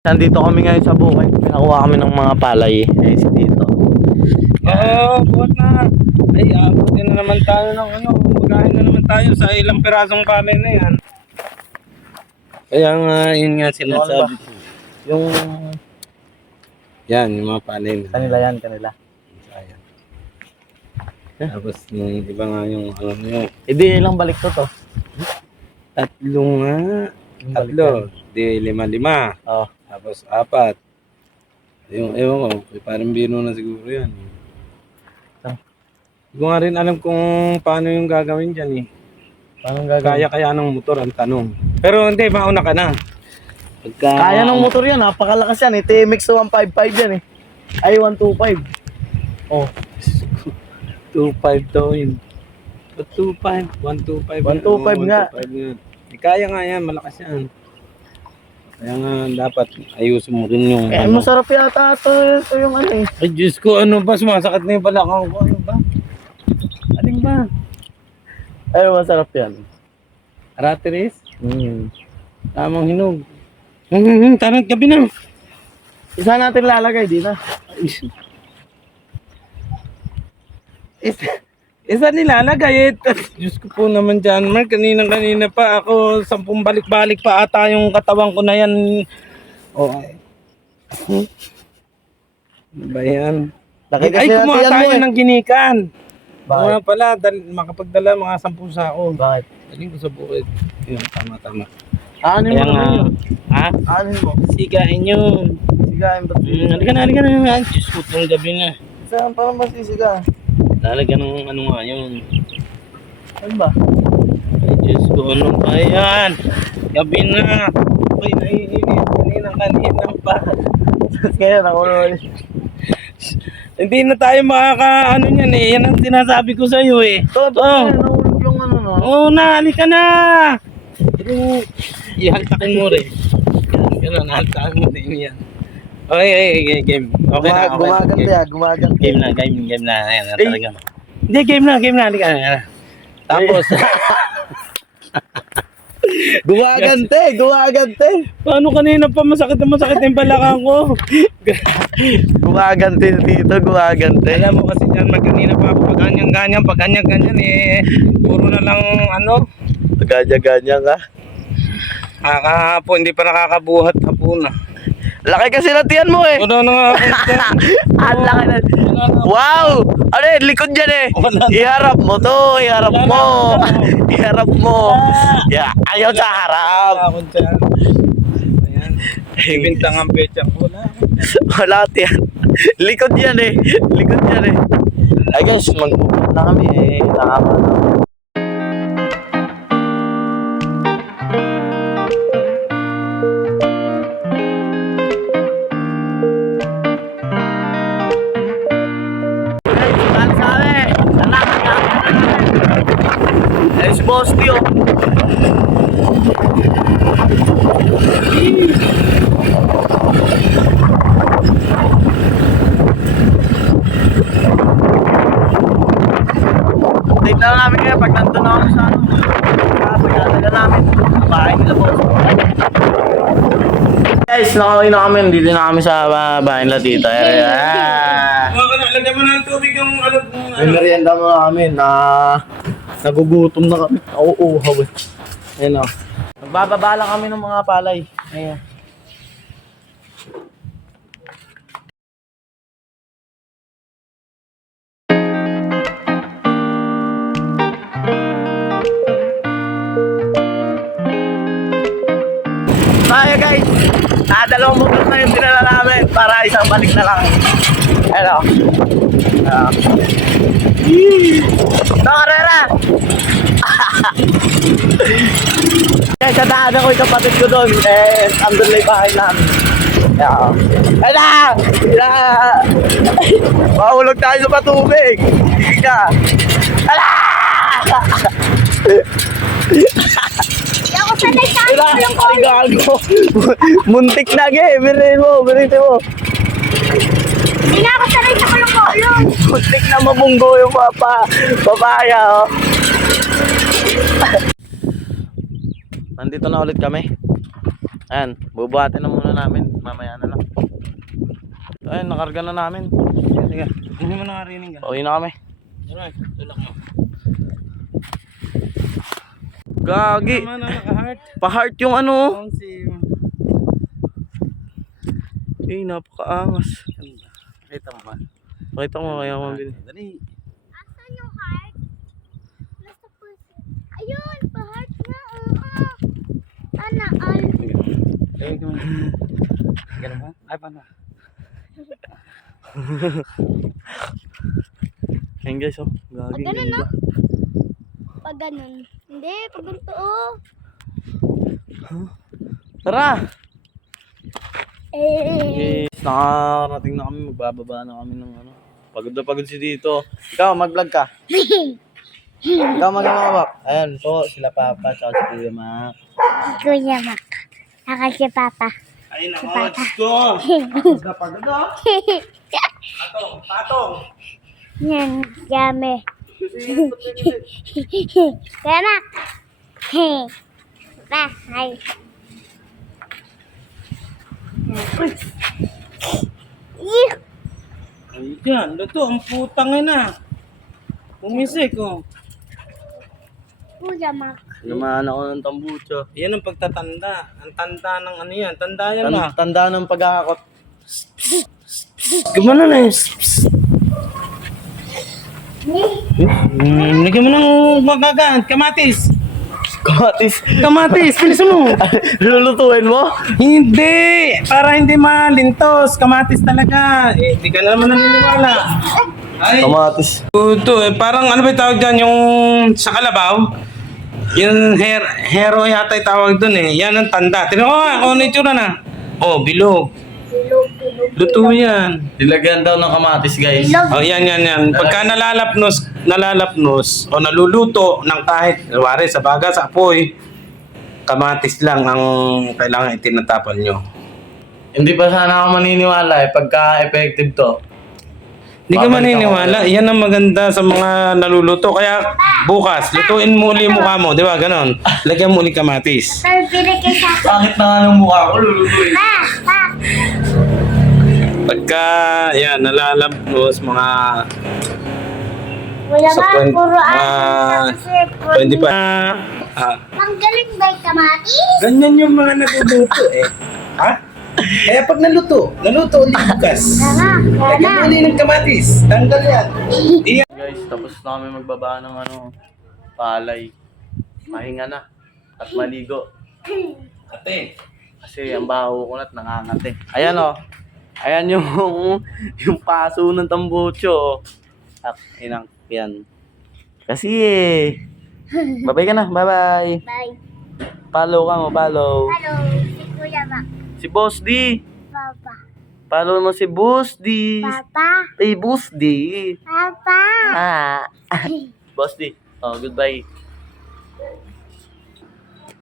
Nandito kami ngayon sa bukid. Pinakuha kami ng mga palay. Eh, si Tito. Buhat na. Ay, abutin na naman tayo ng magahin na naman tayo sa ilang pirasong palay na yan. Kaya nga, yun nga sinasabi ko. Yung... Yan, yung mga palay na. Kanila yan, kanila. Ayan. Tapos yung iba nga yung nyo. Hindi, ilang balik to. Tatlo nga. Yung Tatlo. Di 5-5. Oo. Tapos 4. Yung ewan ko, parang bino na siguro yan. Hindi ko nga rin alam kung paano yung gagawin dyan eh. Paano gagawin? Kaya ng motor ang tanong. Pero hindi, mauna ka na. Pagka... Kaya ng motor yan, napakalakas yan eh. TMX 155 yan eh. Ay, 125. Oh. 2.5 daw yun. 2.5, 1.25. 125 nga. 1.25 nga. Kaya nga yan, malakas yan. Kaya nga dapat ayusin mo rin yung... Eh, masarap yata ito yung ano eh. Ay, Diyos ko, ano ba? Sumasakit na yung balakang ko. Ano ba? Aling ba? Ay, masarap yan. Aratiris? Tamang hinog. Tarang gabi na. Isa natin lalagay dito. Isa nilalagay eh. Diyos ko po naman dyan, Mark. Kanina pa ako, 10 balik-balik pa ata yung katawan ko na yan. Oh, ay. Ano ba yan? Ay, kumuha tayo ng ginikan. Mga pala, makapagdala mga 10 sako. Bakit? Daling ko sa bukid. Yun, tama. Ano mo naman yun? Ha? Ano mo? Sigain yun. Sigain ba't? Halika na. Diyos ko, itong gabi na. Saan pa naman sisigain? Lalagyan ng ano nga yun. Ano ba? Ay, Diyos ko, ano ba yan? Gabi na. Ay, naiinit. Kanina pa. Kaya ako naman. Hindi na tayo makaka-ano yan eh. Yan ang sinasabi ko sa'yo eh. Nahulog yung ano no? Oo na, halika na. Pero, ihaltakin mo rin. Yan, nahaltakin mo din yan. Okay, game. Okay na, okay. Gumaganda. Game na. Ayan, talaga. Hindi, game na. Halika na. Tapos, Gumagante. paano kanina pa masakit yung balakang ko? Gumagante dito, gumagante. Alam mo kasi dyan, kanina pa ako pag ganyan eh. Puro na lang ano. Ganyan ka. Kahapon, hindi pa nakakabuhat hapon na. Laki kasi ng tiyan mo eh. Wala na nga ako dyan. Ang laki na. Wow! Ano eh, likod dyan eh. Iharap mo to, iharap mo. Iharap mo. Yeah, ayaw sa harap. Wala ako dyan. Ayan. Ibintang ang pecha ko. Wala tiyan. Likod yan eh. Likod yan eh. Ay guys, mag-upot na kami eh. Nakama na. Eh, si Boss Tio. Tignan namin ngayon pag nandun ako sa ano. Pagkatagal namin. Bahay nila Boss. Guys, nakawin na kami. Dito na kami sa bahay nila dito. Lagyan mo na ng tubig yung ano. May merienda mo na kami na nagugutom na kami. Nauuhaw eh. Ayun o. Nagbababa lang kami ng mga palay. Ayun. Kaya guys, dalawang motor na yung dinala namin para isang balik na lang. Hello. Karera! Kaya sa daanan ko yung kapatid ko doon, eh, andun na yung bahay namin. Hala! Mahulog tayo sa patubig! Ika! Hala! Ako sanay sa akin yung Ay, gago! Muntik na ge! Biritin mo! Hindi na ako sanay sa kulong-kulong. Muntik na mabunggo yung papaya, oh. Nandito na ulit kami. Ayan, bubuhatin na muna namin. Mamaya na lang. Ayan, nakarga na namin. Sige, hindi mo nakarinig ka. Uwi na kami. Alright, tulak mo. Gagi. Tama na naka-heart. Pa-heart yung ano. Ang si... Eh, napakaangas. Kita mo ba? Pakita mo kaya mabili. Dali. Asan yung heart? Nasa puso. Ayun, pa-heart nga. Ana, ay. Eh, ganun ba? Ay, paano? Ayan guys, oh. Gagi. Pag ganun, ganda. no? Pag ganun. Hindi, pag ganito, oh. Tara! Eh. Yes, nakarating na kami. Magbababa na kami ng ano. Pagod na pagod si dito. Ikaw, mag-vlog ka. Ikaw mag-vlog. Ayan po, sila Papa, tsaka si Kuya Mac. Kuya Mac. Saka si Papa. Ay, nako, ko. Pagod na pagod, oh. Patong, patong. Yan, yame. Kuya Mac. Pa, hi. Ih, Ay, dyan. Luto, ang putang ina. Umisik, oh. Kuya Mac. Lumaan ako ng tambucho. Yan ang pagtatanda. Ang tanda ng ano yan. Tanda yan na. Tanda ng pagkakakot. Gumana na eh. Lagyan mo ng magagaan. Kamatis. Kamatis. Kamatis. Bilisan mo. Lulutuin mo? Hindi. Para hindi malintos. Kamatis talaga. Eh, hindi ka na naman naniniwala. Ay. Kamatis. Ito eh. Parang ano ba yung tawag dyan? Yung sa kalabaw? Yung hero yata yung tawag dun eh. Yan ang tanda. Tignan mo nga kung ano yung tsura na. Oh, bilog. Luto yan. Dilagyan daw ng kamatis, guys. Oh, yan. Pagka nalalapnos o naluluto ng kahit, wari sa baga, sa apoy, kamatis lang ang kailangan itinatapan nyo. Hindi pa sana ako maniniwala eh, pagka effective to. Hindi ka Babalik maniniwala. Yan ang maganda sa mga naluluto. Kaya bukas, lutuin mo uli yung mukha mo. Di ba? Ganon. Lagyan mo uli kamatis. Pero pinigay sa akin. Bakit na nga ng mukha ko lulutuin? Pa. Pagka, yan, nalalapnos, mga Kuya Sa Mac, twen- puro ah, kasi. 20 pa. Ang galing ba yung kamatis? Ganyan yung mga nagluluto eh. Ha? Kaya pag naluto ulit bukas. Lagyan mo ulit ng kamatis. Tanggal yan. Guys, tapos na kami magbaba ng ano, palay. Mahinga na. At maligo. Ate. Kasi ang baho ko na't nangangate. Ayan o. Ayan yung paso ng tambucho. Oh. Inang, yan. Kasi eh. Bye-bye ka na. Bye-bye. Bye. Follow ka mo, follow. Hello, si Kuya Mac. Si Boss D. Papa. Follow mo si Boss D. Papa. Hey, Boss D. Papa. Ah. Boss D. Oh, goodbye.